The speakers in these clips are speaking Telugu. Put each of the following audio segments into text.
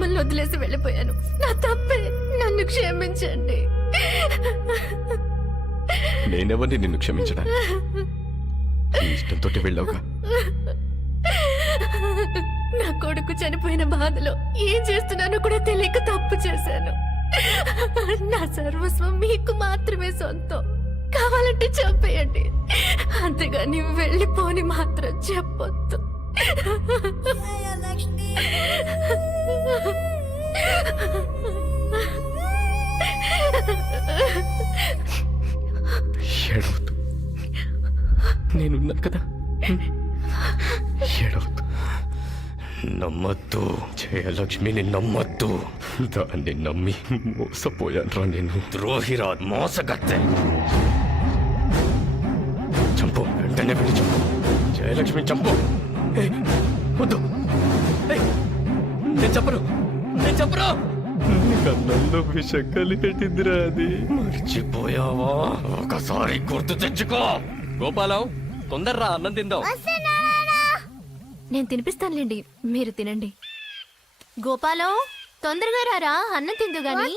మిమ్మల్ని వదిలేసి వెళ్ళిపోయాను. నా తప్పే. నన్ను క్షమించండి. నేనెవరిని నిన్ను క్షమించడానికి? నీ ఇష్టంతో వెళ్ళావుగా? నా కొడుకు చనిపోయిన బాధలో ఏం చేస్తున్నానో కూడా తెలియక తప్పు చేశాను. నా సర్వస్వం మీకు మాత్రమే సొంతం. కావాలంటే చంపేయండి. అంతేగాని వెళ్ళిపోని మాత్రం చెప్పొద్దు. ఏడవద్దు. నేనున్నాను కదా. ఏడవద్దు. నమ్మద్దు. జయలక్ష్మిని నమ్మద్దు. దాన్ని నమ్మి మోసపోయాను నేను. ద్రోహిరా మోసగత్తె. చంపు. వెంటనే వెళ్ళి చంపు. జయలక్ష్మి చంపు. వద్దు. ఏయ్, నేను చెప్పను. నేను చెప్పను. కన్నంలో విషం కలిపెట్టిందిరా అది. మర్చిపోయావా? ఒకసారి గుర్తు తెచ్చుకో. గోపాలం తొందర్రా అన్నం తిందాం. నేను తినిపిస్తానులేండి మీరు తినండి. గోపాలం తొందరగా రారా అన్నం తిందు గాని.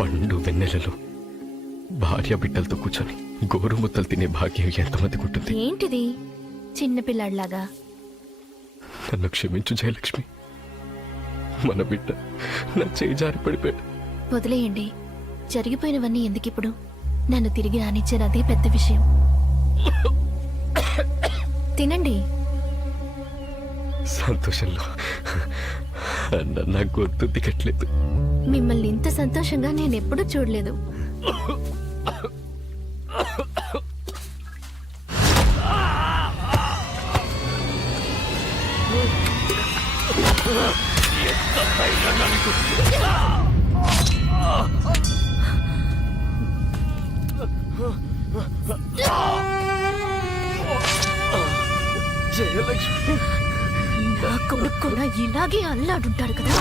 పండు వెన్నెలలో భార్య బిడ్డలతో కూర్చొని గోరుముద్దలు తినే భాగ్యం ఎంతమందికి ఉంటుంది? ఏంటిది? చిన్నపిల్లాడిలాగా నన్ను క్షమించు జయలక్ష్మి. మన బిడ్డ నా చేయి జారి పడిపోయాడు వదిలేయండి. జరిగిపోయినవన్నీ ఎందుకిప్పుడు? నన్ను తిరిగి రానిచ్చారు అదే పెద్ద విషయం. తినండి. సంతోషంలో నా గొంతు దిగట్లేదు. మిమ్మల్ని ఇంత సంతోషంగా నేను ఎప్పుడూ చూడలేదు. జయలక్ష్మి. నా కొడుకు కూడా ఇలాగే అల్లాడుంటాడు కదా.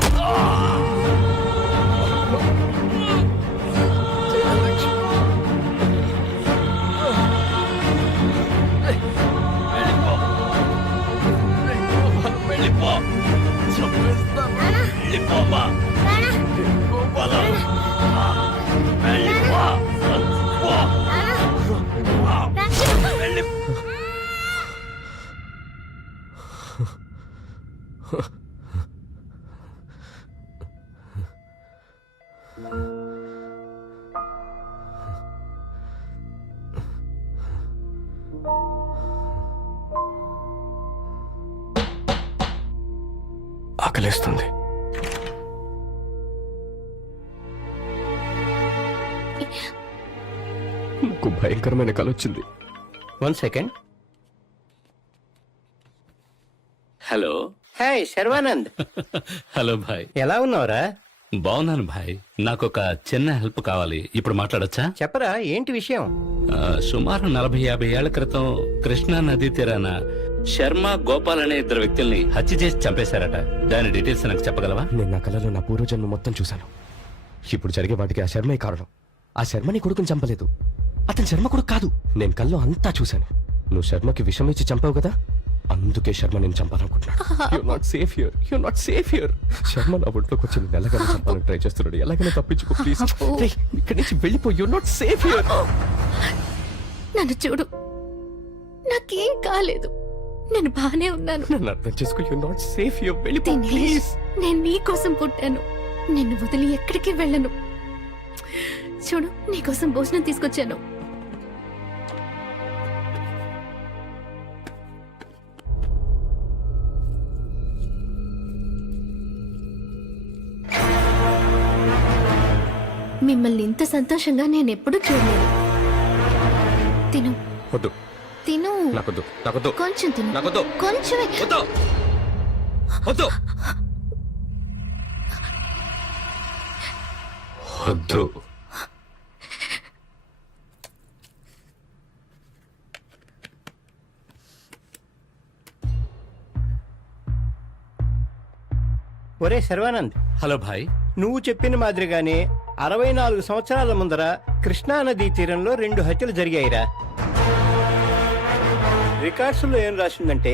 వెళ్ళిపోమ్మా వెళ్ళిపోదా వెళ్ళిపో వెళ్ళి Huh. ఆకలేస్తుంది. నాకు భయంకరమైన కల వచ్చింది. One second hello hi Sharwanand hello భాయ్ ఎలా ఉన్నావురా? బాగున్నాను భాయ్. నాకు ఒక చిన్న హెల్ప్ కావాలి. ఇప్పుడు మాట్లాడొచ్చా? చెప్పరా ఏంటి విషయం? సుమారు నలభై యాభై ఏళ్ళ క్రితం కృష్ణా నదీ తీరాన శర్మ గోపాల్ అనే ఇద్దరు వ్యక్తుల్ని హత్య చేసి చంపేశారట. దాని డీటెయిల్స్ నాకు చెప్పగలవా? నేను నా కలలో నా పూర్వజన్మ మొత్తం చూశాను. ఇప్పుడు జరిగే వాటికి ఆ శర్మే కారణం. ఆ శర్మని కొడుకుని చంపలేదు. అతని శర్మ కొడుకు కాదు. నేను కల్లో అంతా చూశాను. నువ్వు శర్మకి విషం ఇచ్చి చంపావు కదా? అందుకే శర్మ నేను చంపాలనుకుంటున్నాడు. You not safe here you not safe here Sharma నా ఒంట్లోకి వచ్చి ఎలాగైనా చంపాలని ట్రై చేస్తున్నాడు. ఎలాగైనా తప్పించుకో ప్లీజ్ ఇక్కడి నుంచి వెళ్ళిపో. యు నాట్ సేఫ్ హియర్ నన్ను చూడు. నాకేం కాలేదు. నేను బానే ఉన్నాను. నన్ను అర్థం చేసుకో. యు నాట్ సేఫ్ హియర్ వెళ్ళిపో ప్లీజ్ నేను నీ కోసం పుట్టాను. నిన్ను వదిలి ఎక్కడికి వెళ్ళను. చూడు నీకోసం భోజనం తీసుకొచ్చాను. మిమ్మల్ని ఇంత సంతోషంగా నేను ఎప్పుడూ చూడలేదు. తిను. వద్దు. తిను. నాకొద్దు. నాకొద్దు. కొంచెం తిను. నాకొద్దు. కొంచెమే. వద్దు. వద్దు. వద్దు. ఒరే శర్వానంద్. హలో భాయ్. నువ్వు చెప్పిన మాదిరిగానే అరవై నాలుగు సంవత్సరాల ముందర కృష్ణా నదీ తీరంలో రెండు హత్యలు జరిగాయిరా. రికార్డ్స్లో ఏం రాసిందంటే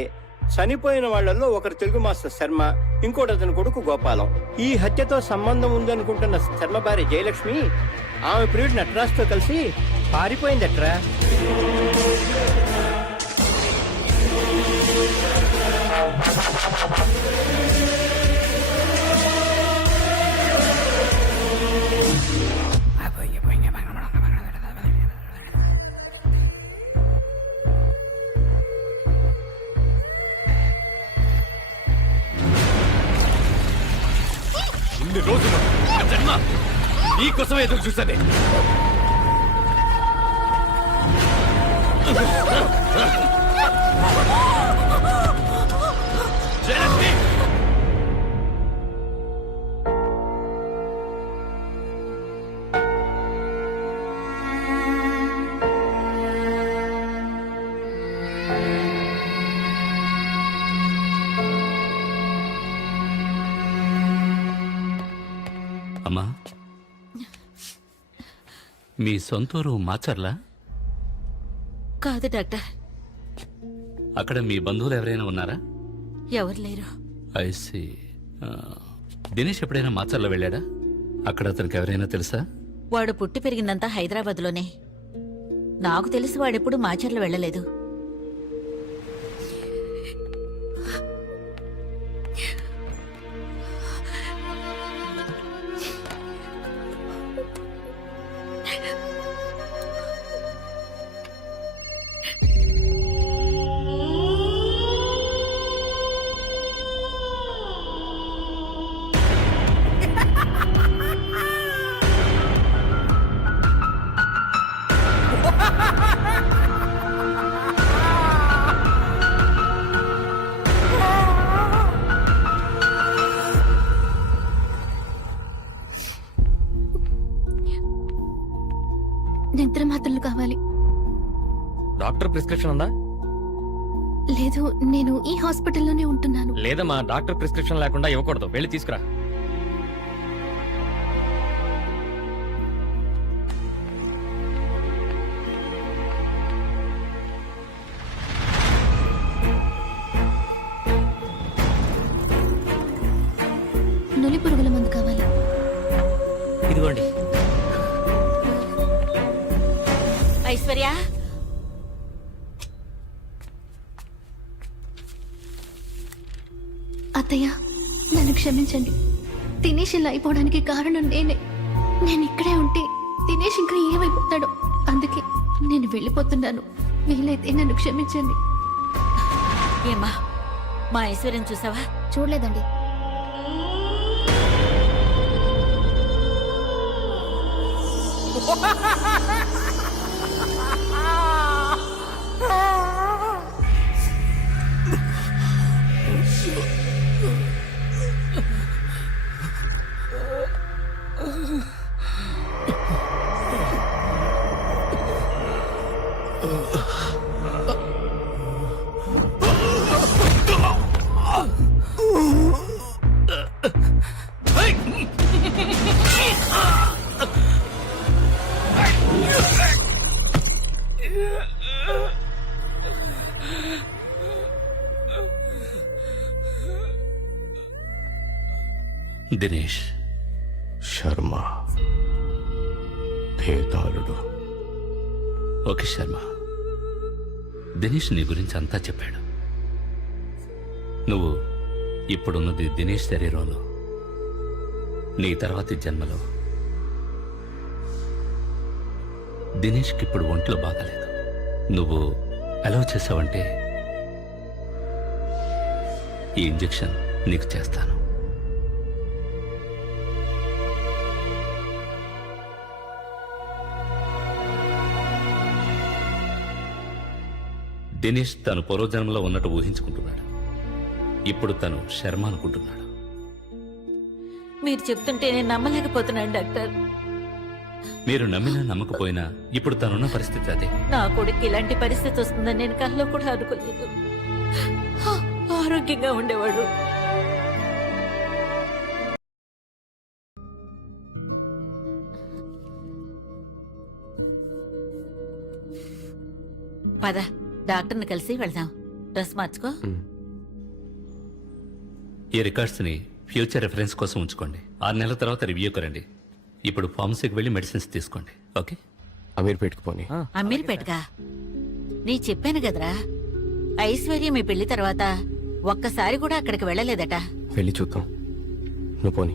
చనిపోయిన వాళ్ళల్లో ఒకరు తెలుగు మాస్టర్ శర్మ ఇంకోటి అతని కొడుకు గోపాలం. ఈ హత్యతో సంబంధం ఉందనుకుంటున్న శర్మ భార్య జయలక్ష్మి ఆమె ప్రియుడు నటరాజ్తో కలిసి పారిపోయిందట్రా. ఇన్ని రోజులు నా జన్మ నీకోసం ఎదురు చూసానే మీ సొంతూరు మాచర్లా? కాదు డాక్టర్. అక్కడ మీ బంధువులు ఎవరైనా ఉన్నారా? ఎవరు లేరు. ఐసి దినేష్ ఎప్పుడైనా మాచర్లో వెళ్ళాడా? అక్కడ అతనికి ఎవరైనా తెలుసా? వాడు పుట్టి పెరిగిందంతా హైదరాబాద్లోనే. నాకు తెలిసి వాడెప్పుడు మాచర్లు వెళ్ళలేదు. నిద్ర మాత్రలు కావాలి. డాక్టర్ ప్రిస్క్రిప్షన్ ఉందా? లేదు నేను ఈ హాస్పిటల్లోనే ఉంటున్నాను. లేదమ్మా డాక్టర్ ప్రిస్క్రిప్షన్ లేకుండా ఇవ్వకూడదు. వెళ్ళి తీసుకురా. అత్తయ్య నన్ను క్షమించండి. దినేష్ ఇలా అయిపోవడానికి కారణం నేనే. నేను ఇక్కడే ఉంటే దినేష్ ఇంకా ఏమైపోతాడో. అందుకే నేను వెళ్ళిపోతున్నాను. వీలైతే నన్ను క్షమించండి. ఏమ్మా మా ఐశ్వర్యం చూసావా? చూడలేదండి. దినేష్. శర్మ. భేదాళుడు ఓకే శర్మ. దినేష్ నీ గురించి అంతా చెప్పాడు. నువ్వు ఇప్పుడున్నది దినేష్ శరీరంలో. నీ తర్వాతి జన్మలో. దినేష్కి ఇప్పుడు ఒంట్లో బాగాలేదు. నువ్వు అలౌ చేసావంటే ఈ ఇంజెక్షన్ నీకు చేస్తాను. దినేష్ తను పూర్వజన్మలో ఉన్నట్టు ఊహించుకుంటున్నాడు. ఇప్పుడు తను శర్మ అనుకుంటున్నాడు. మీరు చెప్తుంటే నేను నమ్మలేకపోతున్నాను డాక్టర్. మీరు నమ్మినా నమ్మకపోయినా ఇప్పుడు తనున్న పరిస్థితి అదే. నా కొడుకు ఇలాంటి పరిస్థితి వస్తుందని నేను కల్లో కూడా అనుకోలేదు. ఆరోగ్యంగా ఉండేవాడు. పద. డాక్టర్ని కలిసి వెళ్దాం. డ్రెస్ మార్చుకో. ఈ రికార్డ్స్ని ఫ్యూచర్ రెఫరెన్స్ కోసం ఉంచుకోండి. ఆరు నెలల తర్వాత రివ్యూకి రండి ఇప్పుడు ఫార్మసీకి వెళ్ళి మెడిసిన్స్ తీసుకోండి. ఓకే? అమీర్పేట్కి పోనీ. అమ్మీర్పేటగా నీ చెప్పాను కదరా. ఐశ్వర్య మీ పెళ్ళి తర్వాత ఒక్కసారి కూడా అక్కడికి వెళ్ళలేదట. వెళ్ళి చూద్దాం. నువ్వు పోనీ.